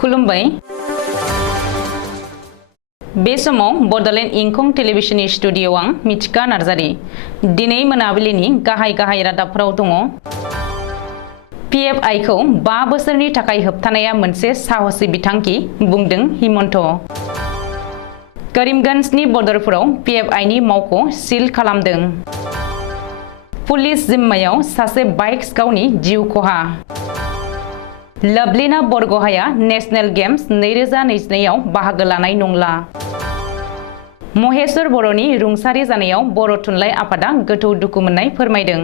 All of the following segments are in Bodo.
खुलुमबाय बे समाव बडोलेण्ड इंखं टेलिभिजननि स्टुडिय'आव आं मिथिका नार्जारी दिनै मोनाबिलिनि गाहाय रादाबफोराव दङ। PFI खौ 5 बोसोरनि थाखाय होबथानाया मोनसे साहसि बिथांखि बुंदों हिमन्त। करीमगंजनि बर्डारफोराव PFI नि मावख' सिल खालामदों। पुलिस जिम्मायाव सासे बाइक सिखावनि जिउ खहा। लवलीना बरग'हाया नेशनेल गेम्स 2022 आव बाहागो लानाय नंला। महेश्वर बर'नि रुंसारि जानायाव बर' थुनलाइ आफादा गोथौ दुखु मोननाय फोरमायदों।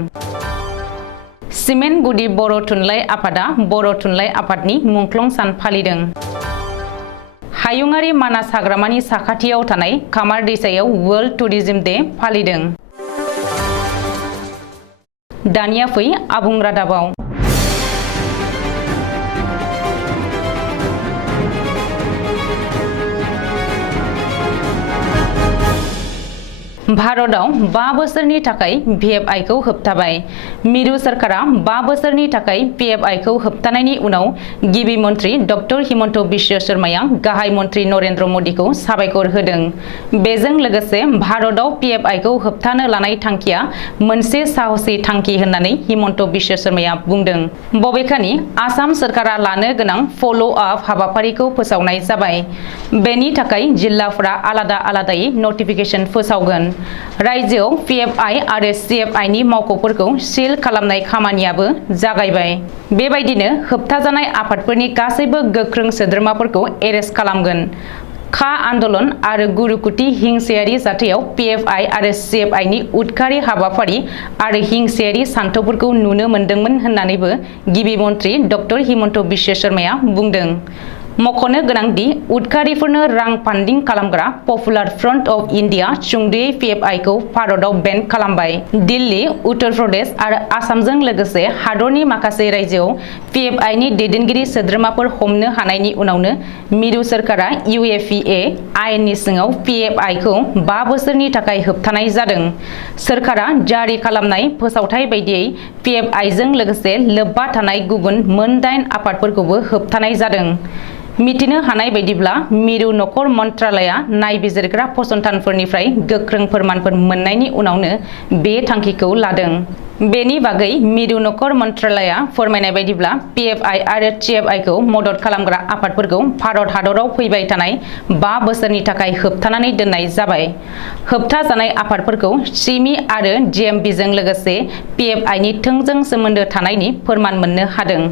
सिमेन्ट गुदि बर' थुनलाइ आफादा बर' थुनलाइ आफादनि मुंख्लं सान फालिदों। हायुङारि मानास हाग्रामानि साखाथियाव थानाय खामार दैसायाव वर्ल्ड टुरिज्म डे फालिदों। दानिया फै आबुं रादाबाव। भारतआव 5 बोसोरनि थाखाय PFI खौ होबथाबाय। मिरु सरकारा 5 बोसोरनि थाखाय PFI खौ होबथानायनि उनाव गिबि मन्त्रि डक्टर हिमन्त बिश्व शर्माया गाहाय मन्त्रि नरेन्द्र मोदीखौ साबायखर होदों। बेजों लोगोसे भारतआव PFI खौ होबथानो लानाय थांखिया मोनसे साहसि थांखि होननानै हिमन्त बिश्व शर्माया बुंदों। बबेखानि आसाम सरकारा लानो गोनां फल' आप हाबाफारिखौ फोसावनाय जाबाय। बेनि थाखाय जिल्लाफोरा आलादायै नटिफिकेशन फोसावगोन। रायजोआव PFI आरो CFI नि मावख'फोरखौ सिल खालामनाय खामानियाबो जागायबाय। बेबायदिनो होबथाजानाय आफादफोरनि गासैबो गोख्रों सोद्रोमाफोरखौ एरेस्ट खालामगोन। खा आन्दलन आरो गुरुकुटि हिंसायारि जाथायाव PFI आरो CFI नि उदखारि हाबाफारि आरो हिंसायारि सानथौफोरखौ नुनो मोन्दोंमोन होननानैबो गिबि मन्त्रि डक्टर हिमन्त बिश्व शर्माया बुंदों। मख'नो गोनांदि उदखारिफोरनो रां फान्डिं खालामग्रा पपुलार फ्रन्ट अफ इन्डिया सुंद'यै PFI खौ भारतआव बेन खालामबाय। दिल्ली, उत्तर प्रदेश आरो आसामजों लोगोसे हादरनि माखासे रायजोआव PFI नि दैदेनगिरि सोद्रोमाफोर हमनो हानायनि उनावनो मिरु सरकारा UAPA आयेननि सिङाव PFI खौ 5 बोसोरनि थाखाय होबथानाय जादों। सोरखारा जारि खालामनाय फोसावथाय बायदियै PFI जों लोगोसे लोब्बा थानाय गुबुन मोन 8 आफादफोरखौबो होबथानाय जादों। मिथिनो हानाय बायदिब्ला मिरु नखर मन्त्रालया नायबिजिरग्रा फसंथानफोरनिफ्राय गोख्रों फोरमानफोर मोननायनि उनावनो बे थांखिखौ लादों। बेनि बागै मिरु नखर मन्त्रालया फोरमायनाय बायदिब्ला PFI आरो CFI खौ मदद खालामग्रा आफादफोरखौ भारत हादराव फैबाय थानाय 5 बोसोरनि थाखाय होबथानानै दोननाय जाबाय। होबथाजानाय आफादफोरखौ सिमि आरो GMB जों लोगोसे PFI नि थोंजों सोमोन्दो थानायनि फोरमान मोननो हादों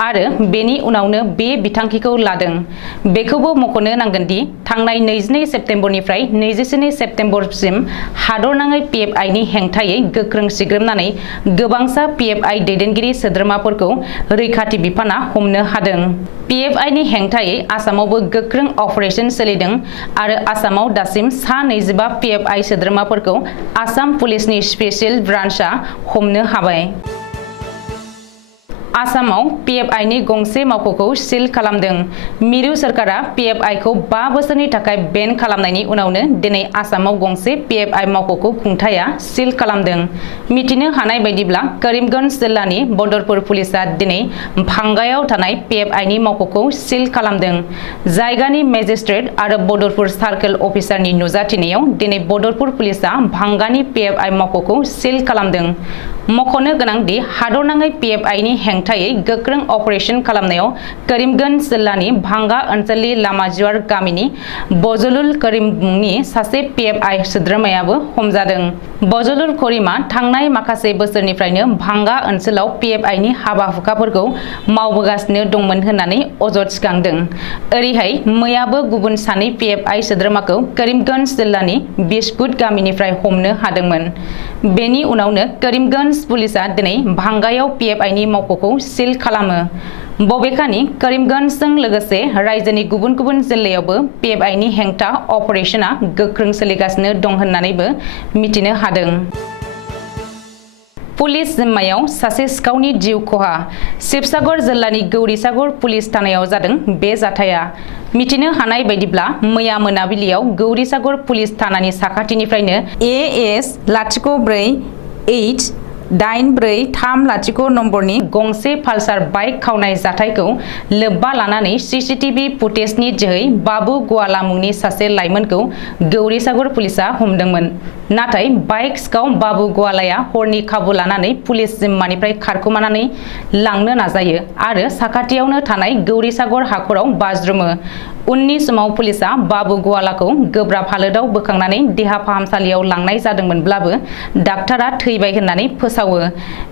आरो बेनि उनावनो बे बिथांखिखौ लादों। बेखौबो मख'नो नांगोनदि थांनाय 22 सेप्तेम्बरनिफ्राय 21 सेप्तेम्बरसिम हादरनाङै PFI नि हेंथायै गोख्रों सिग्रोमनानै गोबांसा PFI दैदेनगिरि सोद्रोमाफोरखौ रैखाथि बिफाना हमनो हादों। PFI नि हेंथायै आसामावबो गोख्रों अपारेशन सोलिदों आरो आसामाव दासिम सा 25 PFI सोद्रोमाफोरखौ आसाम पुलिसनि स्पेसियेल ब्रान्चआ हमनो हाबाय। आसामाव PFI नि गंसे मावख'खौ सिल खालामदों। मिरु सरकारा PFI खौ 5 बोसोरनि थाखाय बेन खालामनायनि उनावनो दिनै आसामाव गंसे PFI मावख'खौ खुंथाया सिल खालामदों। मिथिनो हानाय बायदिब्ला करीमगंज जिल्लानि बदरपुर पुलिसआ दिनै भांगायाव थानाय PFI नि मावख'खौ सिल खालामदों। जायगानि मेजिस्ट्रेट आरो बदरपुर सार्केल अफिसारनि नुजाथिनायाव दिनै बदरपुर पुलिसआ भांगानि PFI मावख'खौ सिल खालामदों। मख'नो गोनांदि हादरनाङै PFI नि हेंथायै गोख्रों अपारेशन खालामनायाव करीमगंज जिल्लानि भांगा ओनसोलनि लामाजुवार गामिनि बजलुल करीम मुंनि सासे PFI सोद्रोमायाबो हमजादों। बजलुल करीमआ थांनाय माखासे बोसोरनिफ्रायनो भांगा ओनसोलाव PFI नि हाबा-हुखाफोरखौ मावबोगासिनो दंमोन होननानै अजद थिखांदों। ओरैहाय मैयाबो गुबुन सानै PFI सोद्रोमाखौ करीमगंज जिल्लानि बिस्कुट गामिनिफ्राय हमनो हादोंमोन। बेनि उनावनो करीमगंज पुलिसआ दिनै भांगायाव PFI नि मावख'खौ सिल खालामो। बबेखानि करीमगंजजों लोगोसे रायजोनि गुबुन गुबुन जिल्लायावबो PFI नि हेंथा अपारेशना गोख्रों सोलिगासिनो दं होननानैबो मिथिनो हादों। पुलिस जिम्मायाव सासे सिखावनि जिउ खहा। शिबसागर जिल्लानि गौरीसागर पुलिस थानायाव जादों बे जाथाया। मिथिनो हानाय बायदिब्ला मैया मोनाबिलियाव गौरीसागर पुलिस थानानि साखाथिनिफ्रायनो AS 04H 8430 नम्बरनि गंसे पालसार बाइक खावनाय जाथायखौ लोब्बा लानानै सीसीटीवी फुटेजनि जोहै बाबु गुवाला मुंनि सासे लाइमोनखौ गौरीसागर पुलिसा हमदोंमोन। नाथाय बाइक सिखाव बाबु गुवालाया हरनि खाबु लानानै पुलिस जिम्मानिफ्राय खारखोमानानै लांनो नाजायो आरो साखाथियावनो थानाय गौरीसागर हाखराव बाज्रुमो। उननि समाव पुलिसा बाबु गुवालाखौ गोब्राब हालोदाव बोखांनानै देहा फाहामसालियाव लांनाय जादोंमोनब्लाबो डाक्टारा थैबाय होननानै फोसावो।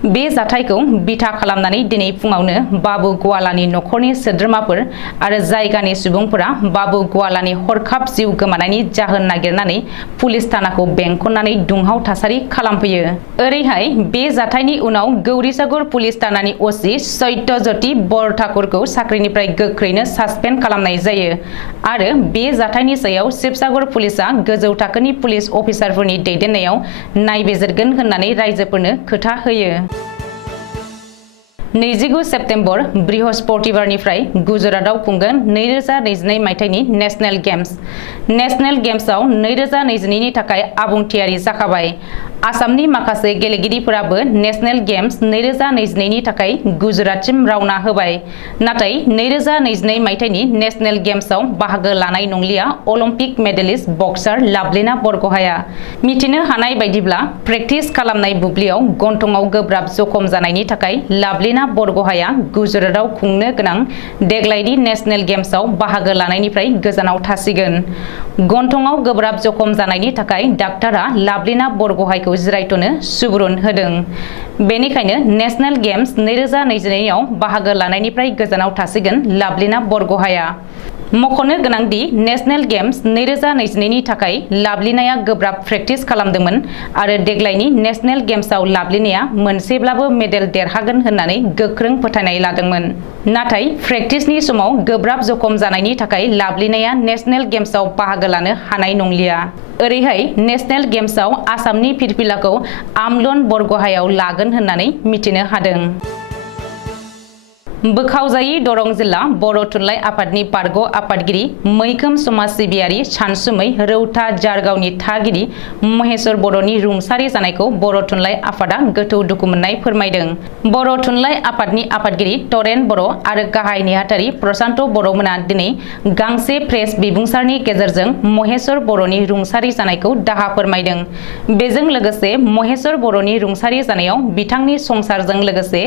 बे जाथायखौ बिथा खालामनानै दिनै फुङावनो बाबु गुवालानि नखरनि सोद्रोमाफोर आरो जायगानि सुबुंफोरा बाबु गुवालानि हरखाब जिउ गोमानायनि जाहोन नागिरनानै पुलिस थानाखौ बेंखननानै दुंहाव थासारि खालामफैयो। ओरैहाय बे जाथायनि उनाव गौरीसागर पुलिस थानानि ओसि सत्यज्योति बरठाकुरखौ साख्रिनिफ्राय गोख्रैनो सासपेन्ड खालामनाय जायो आरो बे जाथायनि सायाव शिबसागर पुलिसा गोजौ थाखोनि पुलिस अफिसारफोरनि दैदेननायाव नायबिजिरगोन होननानै रायजोफोरनो खोथा होयो। 29 सेप्तेम्बर बृहस्पतिबारनिफ्राय गुजरातआव खुंगोन 2022 मायथाइनि नेशनेल गेम्स। नेशनेल गेम्सआव 2022 नि थाखाय आबुं थियारि जाखाबाय। आसामनि माखासे गेलेगिरिफोराबो नेशनेल गेम्स 2022 नि थाखाय गुजरातसिम रावना होबाय। नाथाय 2022 मायथाइनि नेशनेल गेम्सआव बाहागो लानाय नंलिया अलिम्पिक मेडेलिस्ट बक्सार लाभलिना बरग'हाया। मिथिनो हानाय बायदिब्ला प्रेक्टिस खालामनाय बुब्लियाव गन्थंआव गोब्राब जखम जानायनि थाखाय लाभलिना बरग'हाया गुजरातआव खुंनो गोनां देग्लायनि नेशनेल गेम्सआव बाहागो लानायनिफ्राय गोजानाव थासिगोन। गन्थंआव गोब्राब जखम जानायनि थाखाय डाक्टारा लाभलिना बरग'हायखौ जिरायथ'नो सुबुरुन होदों। बेनिखायनो नेशनेल गेम्स 2022 आव बाहागो लानायनिफ्राय गोजानाव थासिगोन लाभलिना बरग'हाया। मख'नो गोनांदि नेशनेल गेम्स 2022 नि थाखाय लाभलिनाया गोब्राब प्रेक्टिस खालामदोंमोन आरो देग्लायनि नेशनेल गेम्सआव लाभलिनाया मोनसेब्लाबो मेडेल देरहागोन होननानै गोख्रों फोथायनाय लादोंमोन। नाथाय प्रेक्टिसनि समाव गोब्राब जखम जानायनि थाखाय लाभलिनाया नेशनेल गेम्सआव बाहागो लानो हानाय नंलिया। ओरैहाय नेशनेल गेम्सआव आसामनि फिरफिलाखौ आमलन बरग'हायाव लागोन होननानै मिथिनो हादों। बोखावजायि दरं जिल्ला बर' थुनलाइ आफादनि बारग' आफादगिरि मैखोम समाज सिबियारि सानसुमै रौता जारगावनि थागिरि महेश्वर बर'नि रुंसारि जानायखौ बर' थुनलाइ आफादा गोथौ दुखु मोननाय फोरमायदों। बर' थुनलाइ आफादनि आफादगिरि तरेन बर' आरो गाहाय नेहाथारि प्रशान्त बर'मोना दिनै गांसे प्रेस बिबुंसारनि गेजेरजों महेश्वर बर'नि रुंसारि जानायखौ दाहा फोरमायदों। बेजों लोगोसे महेश्वर बर'नि रुंसारि जानायाव बिथांनि संसारजों लोगोसे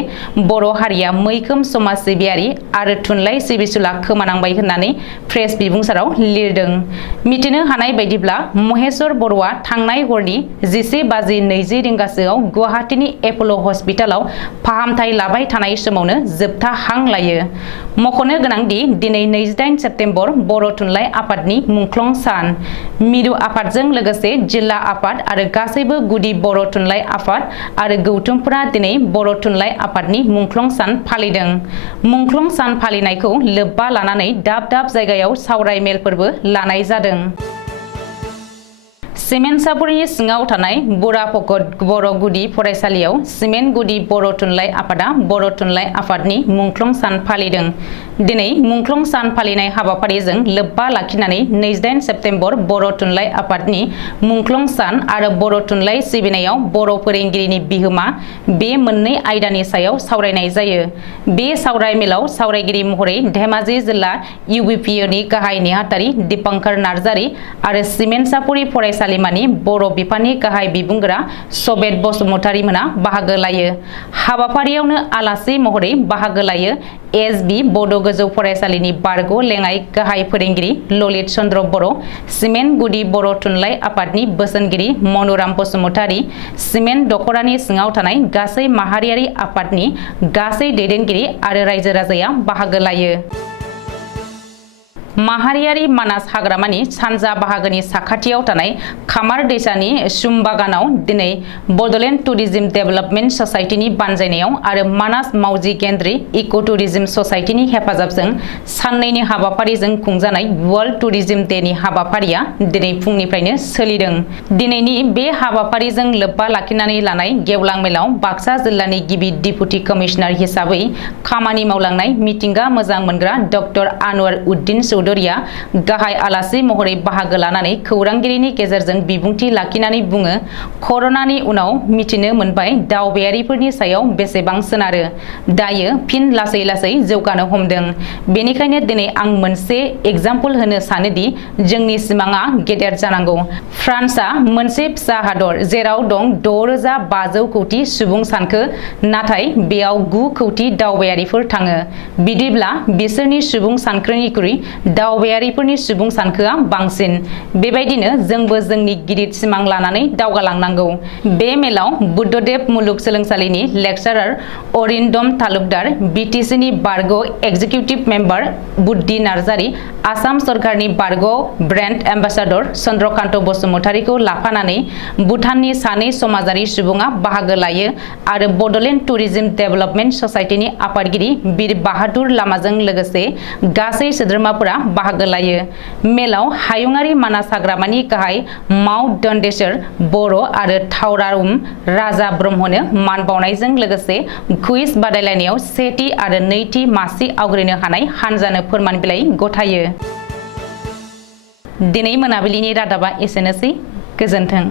बर' हारिया मैखोम समाज सिबियारि आरो थुनलाइ सिबिसुला खोमानांबाय होननानै प्रेस बिबुंसाराव लिरदों। मिथिनो हानाय बायदिब्ला महेश्वर बर'आ थांनाय हरनि 11:20 रिंगासोआव गुवाहाटीनि एप'ल' हस्पिटालाव फाहामथाय लाबाय थानाय समावनो जोबथा हां लायो। मख'नो गोनांदि दिनै 28 सेप्तेम्बर बर' थुनलाइ आफादनि मुंख्लं सान। मिरु आफादजों लोगोसे जिल्ला आफाद आरो गासैबो गुदि बर' थुनलाइ आफाद आरो गौथुमफोरा दिनै बर' थुनलाइ आफादनि मुंख्लं सान फालिदों। मुंख्लं सान फालिनायखौ लोब्बा लानानै दाब दाब जायगायाव सावराय मेलफोरबो लानाय जादों। सिमेन्टसापुरनि सिङाव थानाय बुराफकत बर' गुदि फरायसालियाव सिमेन्ट गुदि बर' थुनलाइ आफादा बर' थुनलाइ आफादनि मुंख्लं सान फालिदों। दिनै मुंख्लं सान फालिनाय हाबाफारिजों लोब्बा लाखिनानै 28 सेप्तेम्बर बर' थुनलाइ आफादनि मुंख्लं सान आरो बर' थुनलाइ सिबिनायाव बर' फोरोंगिरिनि बिहोमा बे मोननै आयदानि सायाव सावरायनाय जायो। बे सावराय मेलाव सावरायगिरि महरै धेमाजि जिल्ला इउबिपिनि गाहाय नेहाथारि दीपंकर नार्जारी आरो सिमेन्टसापुरि फरायसालिमानि बर' बिफाननि गाहाय बिबुंगोरा सबेत बसुमतारी मोना बाहागो लायो। हाबाफारियावनो आलासि महरै बाहागो लायो एसबि बड' गोजौ फरायसालिनि बारग' लेङाइ गाहाय फोरोंगिरि ललित चन्द्र बर', सिमेन्ट गुदि बर' थुनलाइ आफादनि बोसोनगिरि मनुराम बसुमतारी, सिमेन्ट दख'रानि सिङाव थानाय गासै माहारियारि आफादनि गासै दैदेनगिरि आरो रायजो राजाया बाहागो लायो। माहारियारि मानास हाग्रामानि सानजा बाहागोनि साखाथियाव थानाय खामार दैसानि सुमबागानाव दिनै बड'लेण्ड टुरिज्म डेभेलपमेन्ट ससाइटिनि बानजायनायाव आरो मानास मावजि गेन्द्रि इक' टुरिज्म ससाइटिनि हेफाजाबजों साननैनि हाबाफारिजों खुंजानाय वर्ल्ड टुरिज्म डेनि हाबाफारिया दिनै फुंनिफ्रायनो सोलिदों। दिनैनि बे हाबाफारिजों लोब्बा लाखिनानै लानाय गेवलां मेलाव बाक्सा जिल्लानि गिबि डिपुटि कमिशनार हिसाबै खामानि मावलांनाय मिथिंगा मोजां मोनग्रा डक्टर आनवार उद्दिन चौधुरी चौधुरिया गाहाय आलासि महरै बाहागो लानानै खौरांगिरिनि गेजेरजों बिबुंथि लाखिनानै बुङो कर'नानि उनाव मिथिनो मोनबाय दावबायारिफोरनि सायाव बेसेबां सोनारो दायो फिन लासै लासै जौगानो हमदों बेनिखायनो दिनै आं मोनसे एग्जाम्पल होनो सानोदि जोंनि सिमाङा गेदेर जानांगौ फ्रान्सआ मोनसे फिसा हादर जेराव दं 6,500 कौटि सुबुं सानखो नाथाय बेयाव 9 कौटि दावबायारिफोर थाङो बिदिब्ला बिसोरनि सुबुं सानखोनिख्रुइ दावबायारिफोरनि सुबुं सानखोआ बांसिन बेबायदिनो जोंबो जोंनि गिदिर सिमां लानानै दावगालांनांगौ बे मेलाव बुद्धदेव मुलुगसोलोंसालिनि लेक्चारार अरिन्दम तालुकदार बिटिसिनि बारग' एक्जिकिउटिभ मेम्बार बुद्धि नार्जारी आसाम सरकारनि बारग' ब्रेन्ड एम्बासाडर चन्द्रकान्त बसुमतारीखौ लाफानानै भुटाननि सानै समाजारि सुबुङा बाहागो लायो आरो बड'लेण्ड टुरिज्म डेभेलपमेन्ट ससाइटिनि आफादगिरि बीर बाहादुर लामाजों लोगोसे गासै सोद्रोमाफोरा बाहागो लायो मेलाव हायुङारि मानास हाग्रामानि गाहाय माव दन्देश्वर बर' आरो थावराउम राजा ब्रह्मनो मान बावनायजों लोगोसे कुइज बादायलायनायाव सेथि आरो नैथि मासि आवग्रिनो हानाय हानजानो फोरमान बिलाइ गथायो दिनै मोनाबिलिनि रादाबा एसेनोसै गोजोन्थों।